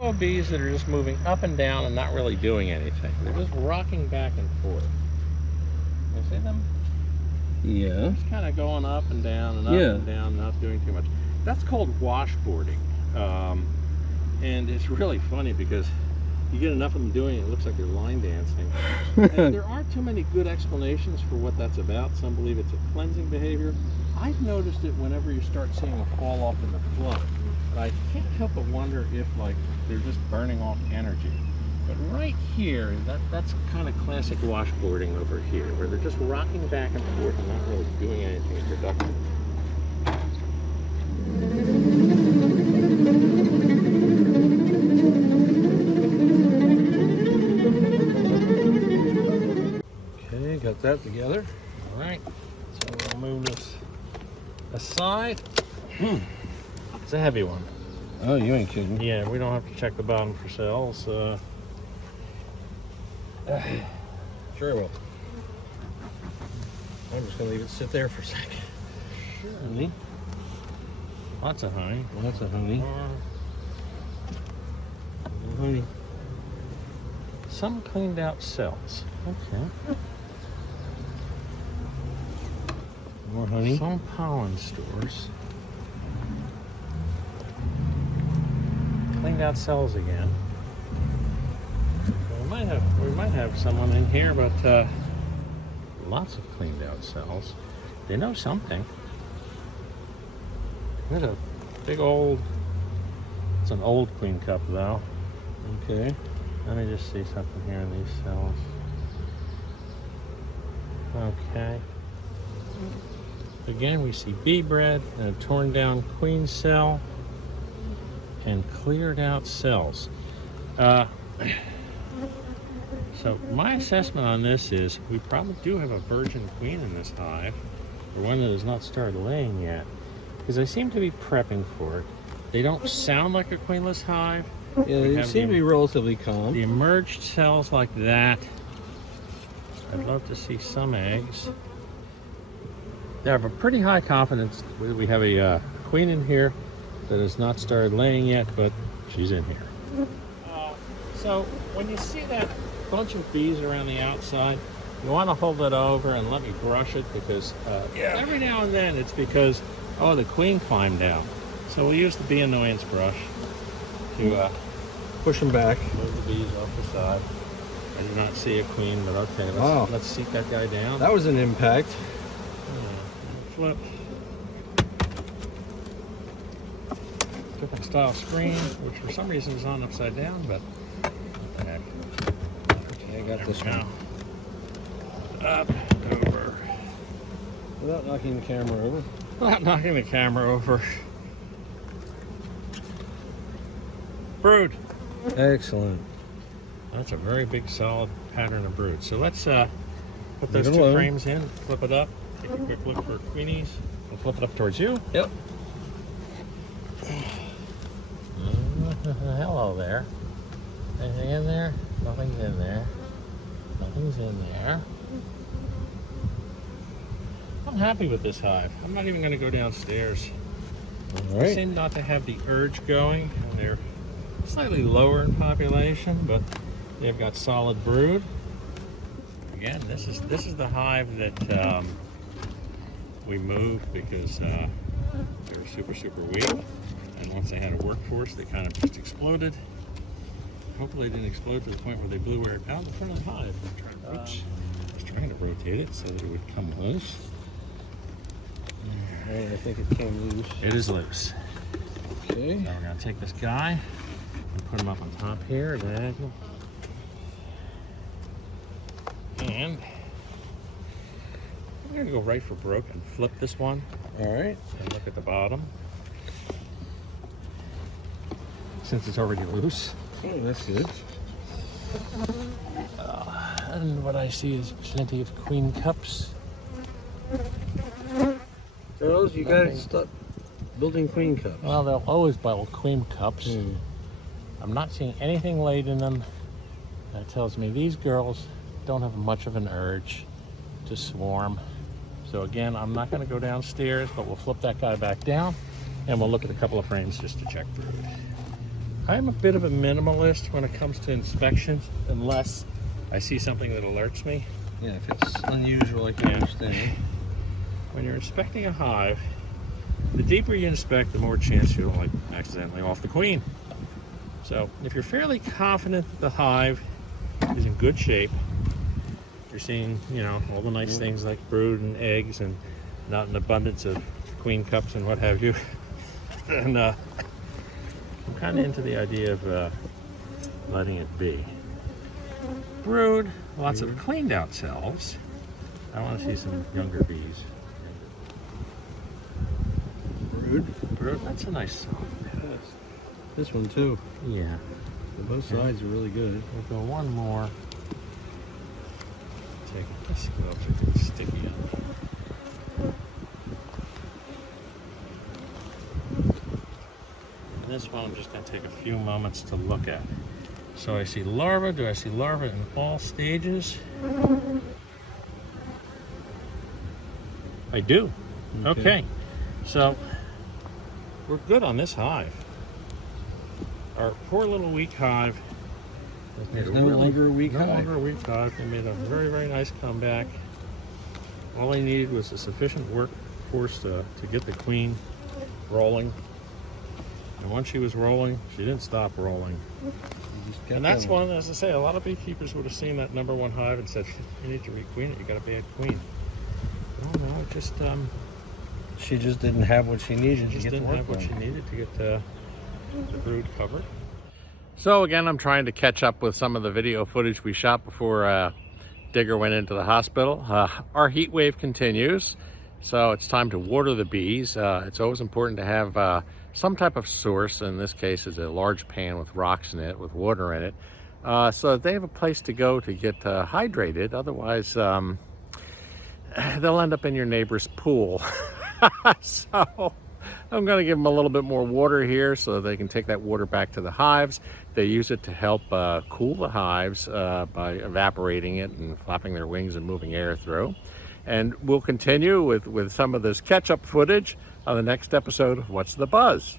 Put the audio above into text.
Bees that are just moving up and down and not really doing anything. They're just rocking back and forth. You see them? Yeah. Just kind of going up and down and up and down, not doing too much. That's called washboarding. And it's really funny because you get enough of them doing it, it looks like they're line dancing. And there aren't too many good explanations for what that's about. Some believe it's a cleansing behavior. I've noticed it whenever you start seeing a fall off in the flow. But I can't help but wonder if like they're just burning off energy. But right here, that's kind of classic washboarding over here, where they're just rocking back and forth and not really doing anything productive. Okay, got that together. All right, so we'll move this aside. It's a heavy one. Oh, you ain't kidding. Yeah, we don't have to check the bottom for cells. Sure will. I'm just gonna leave it sit there for a second. Sure. Honey. Lots of honey. Lots of honey. Honey. Some cleaned out cells. Okay. More honey. Some pollen stores. Cleaned out cells again. We might have someone in here, but lots of cleaned out cells. They know something. There's a big old. It's an old queen cup though. Okay. Let me just see something here in these cells. Okay. Again, we see bee bread and a torn down queen cell and cleared out cells. So my assessment on this is we probably do have a virgin queen in this hive, or one that has not started laying yet, because they seem to be prepping for it. They don't sound like a queenless hive. Yeah, they seem to be relatively calm. The emerged cells like that. I'd love to see some eggs. They have a pretty high confidence. We have a queen in here that has not started laying yet, but she's in here. So when you see that bunch of bees around the outside, you want to hold it over and let me brush it, because every now and then it's because, oh, the queen climbed out. So we'll use the bee annoyance brush to push them back. Move the bees off the side. I do not see a queen, but okay, let's seek that guy down. That was an impact. Flip. Different style screen, which for some reason is on upside down, but what the heck. Okay, I got this one. Up, over. Without knocking the camera over. Without knocking the camera over. Brood. Excellent. That's a very big, solid pattern of brood. So let's put those two frames in, flip it up, take a quick look for queenies. We'll flip it up towards you. Yep. Hello there. Anything in there? Nothing's in there. Nothing's in there. I'm happy with this hive. I'm not even going to go downstairs. All right. They seem not to have the urge going, and they're slightly lower in population, but they've got solid brood. Again, this is the hive that we moved because they were super weak, and once they had a workforce, they kind of just exploded. Hopefully, they didn't explode to the point where they blew right out in front of the hive. I was trying to rotate it so that it would come loose. All right, I think it came loose. It is loose. Okay. Now we're gonna take this guy and put him up on top here, diagonal. And I'm gonna go right for broke and flip this one. All right. And look at the bottom. Since it's already loose. Oh, that's good. And what I see is plenty of queen cups. Girls, you gotta stop building queen cups. Well, they'll always build queen cups. I'm not seeing anything laid in them. That tells me these girls don't have much of an urge to swarm. So again, I'm not going to go downstairs, but we'll flip that guy back down and we'll look at a couple of frames just to check brood. I'm a bit of a minimalist when it comes to inspections, unless I see something that alerts me. Yeah, if it's unusual, I can understand. When you're inspecting a hive, the deeper you inspect, the more chance you'll like accidentally off the queen. So if you're fairly confident that the hive is in good shape, you're seeing, you know, all the nice things like brood and eggs and not an abundance of queen cups and what have you. And I'm kind of into the idea of letting it be. Brood, lots of cleaned out cells. I want to see some younger bees. Brood, that's a nice cell. Yes. This one too. Yeah. So both sides are really good. We'll go one more. Take this gloves are getting sticky on. And this one I'm just going to take a few moments to look at. So I see larvae. Do I see larvae in all stages? I do. Okay. So we're good on this hive. Our poor little weak hive. There's no longer a weak hive. No longer a weak hive. They made a very, very nice comeback. All they needed was a sufficient workforce to get the queen rolling. And once she was rolling, she didn't stop rolling. And that's one, as I say, a lot of beekeepers would have seen that #1 hive and said, you need to requeen it, you got a bad queen. No, just she just didn't have what she needed. She just didn't have what she needed to get the brood covered. So again, I'm trying to catch up with some of the video footage we shot before Digger went into the hospital. Our heat wave continues, so it's time to water the bees. It's always important to have some type of source. In this case, it's a large pan with rocks in it, with water in it, so that they have a place to go to get hydrated. Otherwise, they'll end up in your neighbor's pool. So I'm going to give them a little bit more water here so they can take that water back to the hives. They use it to help cool the hives by evaporating it and flapping their wings and moving air through. And we'll continue with some of this catch-up footage on the next episode of What's the Buzz?